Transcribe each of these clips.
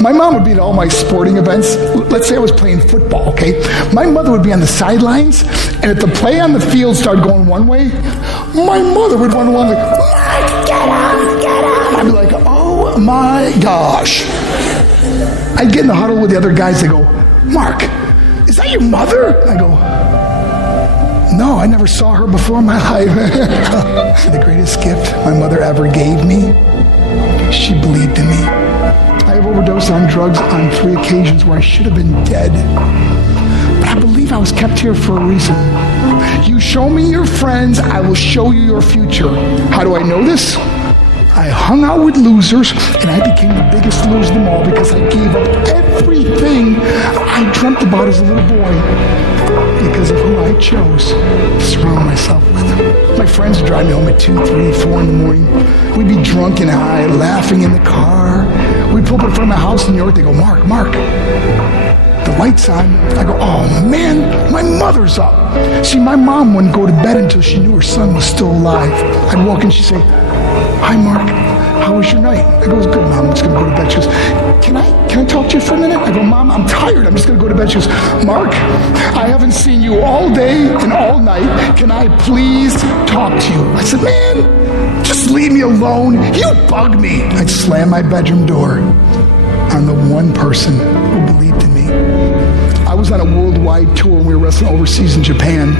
My mom would be at all my sporting events. Let's say I was playing football, okay? My mother would be on the sidelines, and if the play on the field started going one way, my mother would run along like, Mark, get up, get up. I'd be like, oh my gosh. I'd get in the huddle with the other guys. They go, Mark, is that your mother? I go, no, I never saw her before in my life. The greatest gift my mother ever gave me, she believed in me. I have overdosed on drugs on 3 occasions where I should have been dead. But I believe I was kept here for a reason. You show me your friends, I will show you your future. How do I know this? I hung out with losers, and I became the biggest loser of them all because I gave up everything I dreamt about as a little boy because of who I chose to surround myself with. My friends would drive me home at 2, 3, 4 in the morning. We'd be drunk and high, laughing in the car. We'd pull up in front of my house in New York. They go, Mark, the light's on. I go, oh man, my mother's up. See, my mom wouldn't go to bed until she knew her son was still alive. I'd walk in, she'd say, hi, Mark, how was your night? I go, it was good, Mom, I'm just going to go to bed. She goes, can I talk to you for a minute? I go, Mom, I'm tired, I'm just going to go to bed. She goes, Mark, I haven't seen you all day and all night. Can I please talk to you? I said, man, just leave me alone. You bug me. I'd slam my bedroom door on the one person who believed in me. I was on a worldwide tour and we were wrestling overseas in Japan.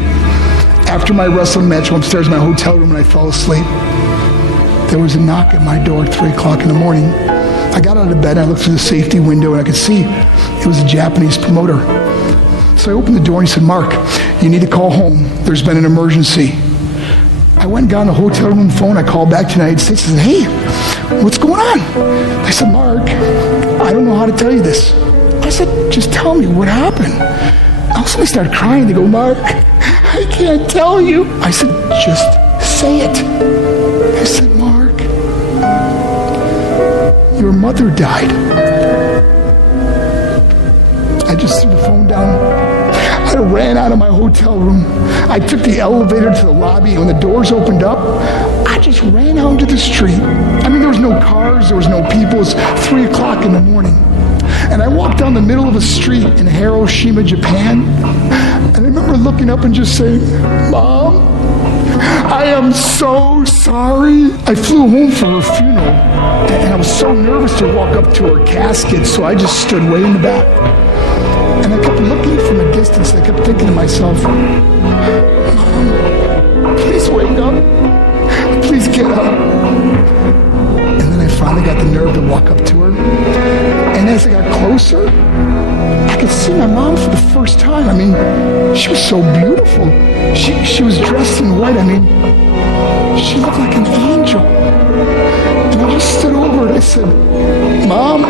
After my wrestling match, I went upstairs in my hotel room and I fell asleep. There was a knock at my door at 3 o'clock in the morning. I got out of bed, I looked through the safety window, and I could see it was a Japanese promoter. So I opened the door and he said, Mark, you need to call home. There's been an emergency. I went and got on the hotel room phone. I called back to the United States and said, hey, what's going on? I said, Mark, I don't know how to tell you this. I said, just tell me what happened. All of a sudden I started crying. They go, Mark, I can't tell you. I said, just say it. I said, Mark, your mother died. I just threw the phone down. I ran out of my hotel room. I took the elevator to the lobby, and when the doors opened up, I just ran out into the street. I mean, there was no cars, there was no people. It was 3 o'clock in the morning. And I walked down the middle of a street in Hiroshima, Japan, and I remember looking up and just saying, Mom, I am so sorry. I flew home for her funeral, and I was so nervous to walk up to her casket, so I just stood way in the back. And I kept looking from a distance. I kept thinking to myself, Mom, please wake up. Please get up. And then I finally got the nerve to walk up to her. And as I got closer, I could see my mom for the first time. I mean, she was so beautiful. She was dressed in white. I mean, she looked like an angel. And I just stood over her and I said, Mom,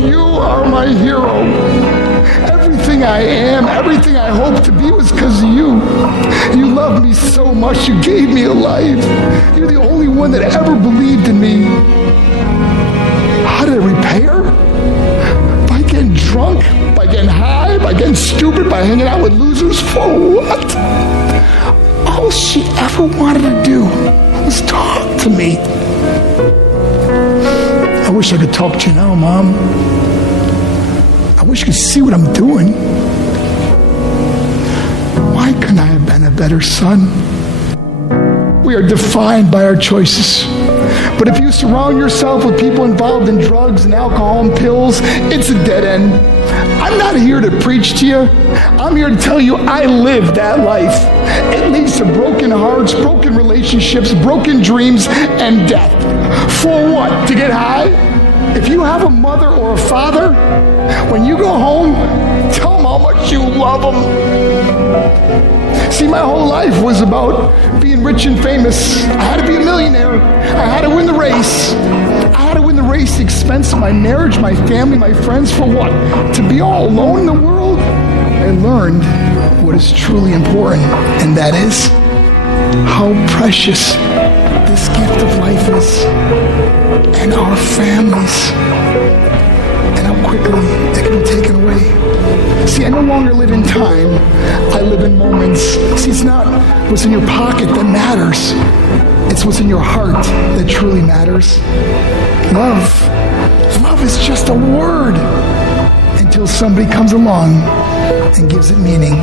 you are my hero. Everything I am, everything I hope to be was because of you. You loved me so much, you gave me a life. You're the only one that ever believed in me. How did I repay her? By getting drunk, by getting high, by getting stupid, by hanging out with losers? For what? All she ever wanted to do was talk to me. I wish I could talk to you now, Mom. I wish you could see what I'm doing. Why couldn't I have been a better son? We are defined by our choices. But if you surround yourself with people involved in drugs and alcohol and pills, it's a dead end. I'm not here to preach to you. I'm here to tell you I lived that life. It leads to broken hearts, broken relationships, broken dreams, and death. For what? To get high? If you have a mother or a father, when you go home, tell them how much you love them. See, my whole life was about being rich and famous. I had to be a millionaire. I had to win the race. I had to win the race at the expense of my marriage, my family, my friends. For what? To be all alone in the world? I learned what is truly important, and that is how precious this gift of life is, and our families, and how quickly it can be taken away. See, I no longer live in time, I live in moments. See, it's not what's in your pocket that matters, it's what's in your heart that truly matters. Love is just a word until somebody comes along and gives it meaning.